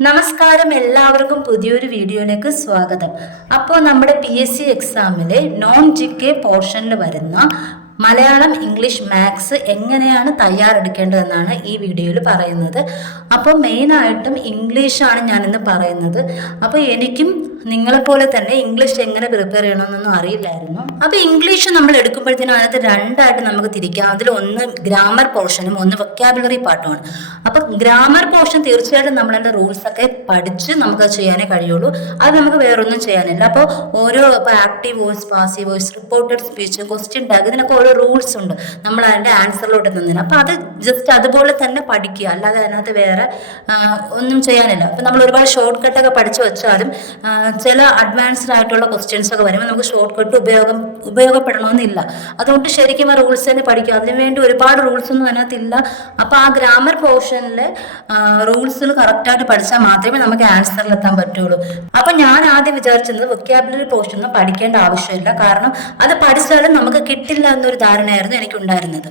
നമസ്കാരം, എല്ലാവർക്കും പുതിയൊരു വീഡിയോയിലേക്ക് സ്വാഗതം. അപ്പോൾ നമ്മുടെ PSC എക്സാമിലെ നോൺ GK പോർഷനിൽ വരുന്ന മലയാളം, ഇംഗ്ലീഷ്, മാത്സ് എങ്ങനെയാണ് തയ്യാറെടുക്കേണ്ടതെന്നാണ് ഈ വീഡിയോയിൽ പറയുന്നത്. അപ്പോൾ മെയിനായിട്ടും ഇംഗ്ലീഷാണ് ഞാനിന്ന് പറയുന്നത്. അപ്പോൾ എനിക്കും നിങ്ങളെപ്പോലെ തന്നെ ഇംഗ്ലീഷ് എങ്ങനെ പ്രിപ്പയർ ചെയ്യണമെന്നൊന്നും അറിയില്ലായിരുന്നു. അപ്പോൾ ഇംഗ്ലീഷ് നമ്മൾ എടുക്കുമ്പോഴത്തേനും അതിനകത്ത് രണ്ടായിട്ട് നമുക്ക് തിരിക്കാം. അതിൽ ഒന്ന് ഗ്രാമർ പോർഷനും ഒന്ന് വൊക്കാബുലറി പാർട്ടുമാണ്. അപ്പോൾ ഗ്രാമർ പോർഷൻ തീർച്ചയായിട്ടും നമ്മളതിൻ്റെ റൂൾസൊക്കെ പഠിച്ച് നമുക്കത് ചെയ്യാനേ കഴിയുള്ളൂ. അത് നമുക്ക് വേറൊന്നും ചെയ്യാനില്ല. അപ്പോൾ ഓരോ ഇപ്പോൾ active voice, passive voice, reported speech, question tag, ഇതിനൊക്കെ ഓരോ റൂൾസ് ഉണ്ട് നമ്മൾ അതിൻ്റെ ആൻസറിലോട്ട് എത്തുന്നതിന്. അപ്പോൾ അത് ജസ്റ്റ് അതുപോലെ തന്നെ പഠിക്കുക, അല്ലാതെ അതിനകത്ത് വേറെ ഒന്നും ചെയ്യാനില്ല. അപ്പം നമ്മൾ ഒരുപാട് ഷോർട്ട് കട്ടൊക്കെ പഠിച്ചു വെച്ചാലും ചില അഡ്വാൻസ്ഡ് ആയിട്ടുള്ള ക്വസ്റ്റ്യൻസ് ഒക്കെ വരുമ്പോൾ നമുക്ക് ഷോർട്ട് കട്ട് ഉപയോഗപ്പെടണമെന്നില്ല. അതുകൊണ്ട് ശരിക്കും ആ റൂൾസ് തന്നെ പഠിക്കുക. അതിനുവേണ്ടി ഒരുപാട് റൂൾസ് ഒന്നും അതിനകത്തില്ല. അപ്പോൾ ആ ഗ്രാമർ പോർഷനിൽ റൂൾസിൽ കറക്റ്റായിട്ട് പഠിച്ചാൽ മാത്രമേ നമുക്ക് ആൻസറിലെത്താൻ പറ്റുള്ളൂ. അപ്പം ഞാൻ ആദ്യം വിചാരിച്ചത് വൊക്കാബുലറി പോർഷനൊന്നും പഠിക്കേണ്ട ആവശ്യമില്ല, കാരണം അത് പഠിച്ചാലും നമുക്ക് കിട്ടില്ല എന്നൊരു ധാരണയായിരുന്നു എനിക്കുണ്ടായിരുന്നത്.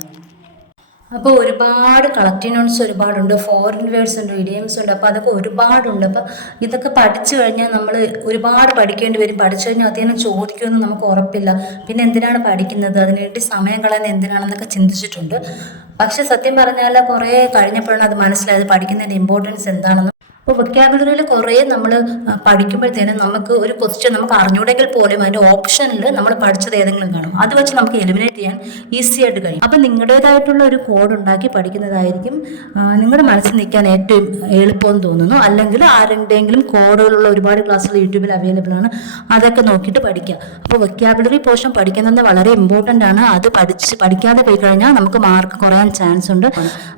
അപ്പോൾ ഒരുപാട് കളക്റ്റീവ് നോട്ട്സ് ഒരുപാടുണ്ട്, ഫോറിൻ വേർഡ്സ് ഉണ്ട്, ഇഡിയംസ് ഉണ്ട്. അപ്പോൾ അതൊക്കെ ഒരുപാടുണ്ട്. അപ്പോൾ ഇതൊക്കെ പഠിച്ചു കഴിഞ്ഞാൽ നമ്മൾ ഒരുപാട് പഠിക്കേണ്ടി വരും. പഠിച്ചു കഴിഞ്ഞാൽ അതിനെ ചോദിക്കുമെന്ന് നമുക്ക് ഉറപ്പില്ല. പിന്നെ എന്തിനാണ് പഠിക്കുന്നത്, അതിനുവേണ്ടി സമയം കളയുന്നത് എന്തിനാണെന്നൊക്കെ ചിന്തിച്ചിട്ടുണ്ട്. പക്ഷെ സത്യം പറഞ്ഞാൽ കുറേ കഴിഞ്ഞപ്പോഴാണ് അത് മനസ്സിലായത് പഠിക്കുന്നതിൻ്റെ ഇമ്പോർട്ടൻസ് എന്താണെന്ന്. അപ്പോൾ വൊക്കാബുലറിയിൽ കുറേ നമ്മൾ പഠിക്കുമ്പോഴത്തേനും നമുക്ക് ഒരു ക്വസ്റ്റ്യൻ നമുക്ക് അറിഞ്ഞൂടെങ്കിൽ പോലും അതിൻ്റെ ഓപ്ഷനിൽ നമ്മൾ പഠിച്ചത് ഏതെങ്കിലും കാണും. അത് വെച്ച് നമുക്ക് എലിമിനേറ്റ് ചെയ്യാൻ ഈസി ആയിട്ട് കഴിയും. അപ്പം നിങ്ങളുടേതായിട്ടുള്ള ഒരു കോഡ് ഉണ്ടാക്കി പഠിക്കുന്നതായിരിക്കും നിങ്ങളുടെ മനസ്സിൽ നിൽക്കാൻ ഏറ്റവും എളുപ്പമെന്ന് തോന്നുന്നു. അല്ലെങ്കിൽ ആരുടെയെങ്കിലും കോഡുകളുള്ള ഒരുപാട് ക്ലാസ്സുകൾ യൂട്യൂബിൽ അവൈലബിൾ ആണ്, അതൊക്കെ നോക്കിയിട്ട് പഠിക്കുക. അപ്പോൾ വൊക്കാബുലറി പോർഷൻ പഠിക്കുന്നത് വളരെ ഇമ്പോർട്ടൻ്റ് ആണ്. അത് പഠിക്കാതെ പോയി കഴിഞ്ഞാൽ നമുക്ക് മാർക്ക് കുറയാൻ ചാൻസ് ഉണ്ട്.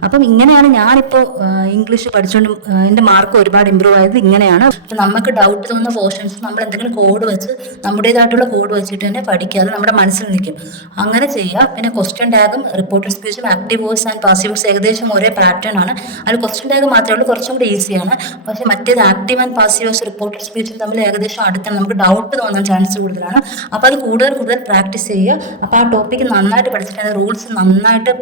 അപ്പം ഇങ്ങനെയാണ് ഞാനിപ്പോൾ ഇംഗ്ലീഷ് പഠിച്ചുകൊണ്ട് എൻ്റെ മാർക്ക് ഒരുപാട് ഇമ്പ്രൂവ് ആയത് ഇങ്ങനെയാണ്. അപ്പം നമുക്ക് ഡൗട്ട് തോന്നുന്ന പോർഷൻസ് നമ്മൾ എന്തെങ്കിലും കോഡ് വെച്ച് നമ്മുടേതായിട്ടുള്ള കോഡ് വെച്ചിട്ട് തന്നെ പഠിക്കുക. അത് നമ്മുടെ മനസ്സിൽ നിൽക്കും. അങ്ങനെ ചെയ്യുക. പിന്നെ ക്വസ്റ്റ്യൻ ടാഗും റിപ്പോർട്ടഡ് സ്പീച്ചും active voice and passive voice ഏകദേശം ഒരേ പാറ്റേൺ ആണ്. അതിൽ ക്വസ്റ്റ്യൻ ടാഗ് മാത്രമേ ഉള്ളൂ കുറച്ചും കൂടി ഈസിയാണ്. പക്ഷേ മറ്റേത് active and passive voice, reported സ്പീച്ചും തമ്മിൽ ഏകദേശം അടുത്താണ്. നമുക്ക് ഡൗട്ട് തോന്നാൻ ചാൻസ് കൂടുതലാണ്. അപ്പോൾ അത് കൂടുതൽ പ്രാക്ടീസ് ചെയ്യുക. അപ്പോൾ ആ ടോപ്പിക്ക് നന്നായിട്ട് പഠിച്ചിട്ട് റൂൾസ് നന്നായിട്ട്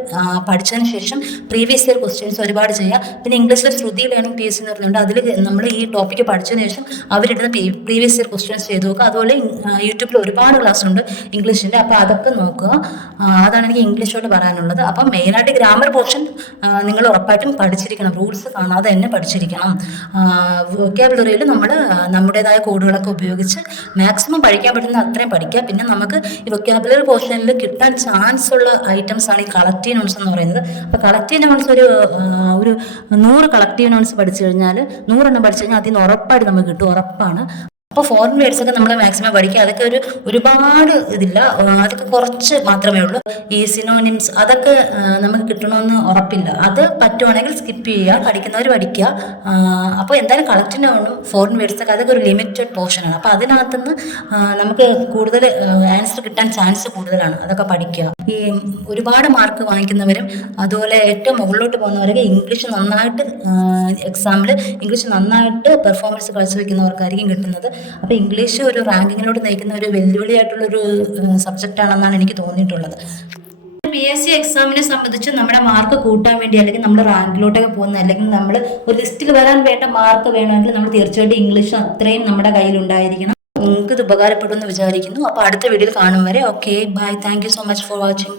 പഠിച്ചതിന് ശേഷം പ്രീവിയസ് ഇയർ ക്വസ്റ്റ്യൻസ് ഒരുപാട് ചെയ്യുക. പിന്നെ ഇംഗ്ലീഷിൽ ശ്രുതി ലേണിംഗ് PSC എന്ന് പറയുന്നുണ്ട്. അതിൽ നമ്മൾ ഈ ടോപ്പിക്ക് പഠിച്ചതിന് ശേഷം അവരിടുന്ന പ്രീവിയസ് ഇയർ ക്വസ്റ്റ്യൻസ് ചെയ്ത് നോക്കുക. അതുപോലെ യൂട്യൂബിൽ ഒരുപാട് ക്ലാസ് ഉണ്ട് ഇംഗ്ലീഷിൻ്റെ. അപ്പോൾ അതൊക്കെ നോക്കുക. അതാണ് എനിക്ക് ഇംഗ്ലീഷോട് പറയാനുള്ളത്. അപ്പം മെയിനായിട്ട് ഗ്രാമർ പോർഷൻ നിങ്ങൾ ഉറപ്പായിട്ടും പഠിച്ചിരിക്കണം. റൂൾസ് കാണാതെ തന്നെ പഠിച്ചിരിക്കണം. വൊക്കാബുലറിയിൽ നമ്മൾ നമ്മുടേതായ കോഡുകളൊക്കെ ഉപയോഗിച്ച് മാക്സിമം പഠിക്കാൻ പറ്റുന്ന അത്രയും പഠിക്കുക. പിന്നെ നമുക്ക് ഈ വൊക്കാബുലറി പോർഷനിൽ കിട്ടാൻ ചാൻസ് ഉള്ള ഐറ്റംസ് ആണ് ഈ കളക്റ്റീവ് നോട്ട്സ് എന്ന് പറയുന്നത്. അപ്പോൾ കളക്റ്റീവ് നോട്ട്സ് ഒരു 100 കളക്റ്റീവ് നോട്ട്സ് പഠിച്ചു കഴിഞ്ഞാൽ 100 പഠിച്ചു കഴിഞ്ഞാൽ അതിന് ഉറപ്പായിട്ട് നമുക്ക് കിട്ടും, ഉറപ്പാണ്. അപ്പോൾ ഫോറിൻ വേർഡ്സ് ഒക്കെ നമ്മൾ മാക്സിമം പഠിക്കുക. അതൊക്കെ ഒരുപാട് ഇതില്ല, അതൊക്കെ കുറച്ച് മാത്രമേ ഉള്ളൂ. ഈ സിനോണിംസ് അതൊക്കെ നമുക്ക് കിട്ടണമെന്ന് ഉറപ്പില്ല. അത് പറ്റുവാണെങ്കിൽ സ്കിപ്പ് ചെയ്യുക, പഠിക്കുന്നവർ പഠിക്കുക. അപ്പോൾ എന്തായാലും കളക്റ്റീവ് നോട്ടും ഫോറിൻ വേർഡ്സൊക്കെ അതൊക്കെ ഒരു ലിമിറ്റഡ് പോർഷനാണ്. അപ്പോൾ അതിനകത്തുനിന്ന് നമുക്ക് കൂടുതൽ ആൻസർ കിട്ടാൻ ചാൻസ് കൂടുതലാണ്. അതൊക്കെ പഠിക്കുക. ഈ ഒരുപാട് മാർക്ക് വാങ്ങിക്കുന്നവരും അതുപോലെ ഏറ്റവും മുകളിലോട്ട് പോകുന്നവരൊക്കെ ഇംഗ്ലീഷ് നന്നായിട്ട് എക്സാമിൽ ഇംഗ്ലീഷ് നന്നായിട്ട് പെർഫോമൻസ് കാഴ്ചവെക്കുന്നവർക്കായിരിക്കും കിട്ടുന്നത്. അപ്പോൾ ഇംഗ്ലീഷ് ഒരു റാങ്കിങ്ങിലോട്ട് നയിക്കുന്ന ഒരു വെല്ലുവിളിയായിട്ടുള്ളൊരു സബ്ജക്റ്റ് ആണെന്നാണ് എനിക്ക് തോന്നിയിട്ടുള്ളത്. PSC എക്സാമിനെ സംബന്ധിച്ച് നമ്മുടെ മാർക്ക് കൂട്ടാൻ വേണ്ടി, അല്ലെങ്കിൽ നമ്മൾ റാങ്കിലോട്ടൊക്കെ പോകുന്ന, അല്ലെങ്കിൽ നമ്മൾ ഒരു ലിസ്റ്റിൽ വരാൻ വേണ്ട മാർക്ക് വേണമെങ്കിൽ നമ്മൾ തീർച്ചയായിട്ടും ഇംഗ്ലീഷ് അത്രയും നമ്മുടെ കയ്യിലുണ്ടായിരിക്കണം. നിങ്ങൾക്ക് ഇത് ഉപകാരപ്പെടുമെന്ന് വിചാരിക്കുന്നു. അപ്പോൾ അടുത്ത വീഡിയോയിൽ കാണും വരെ okay, bye. Thank you so much for watching.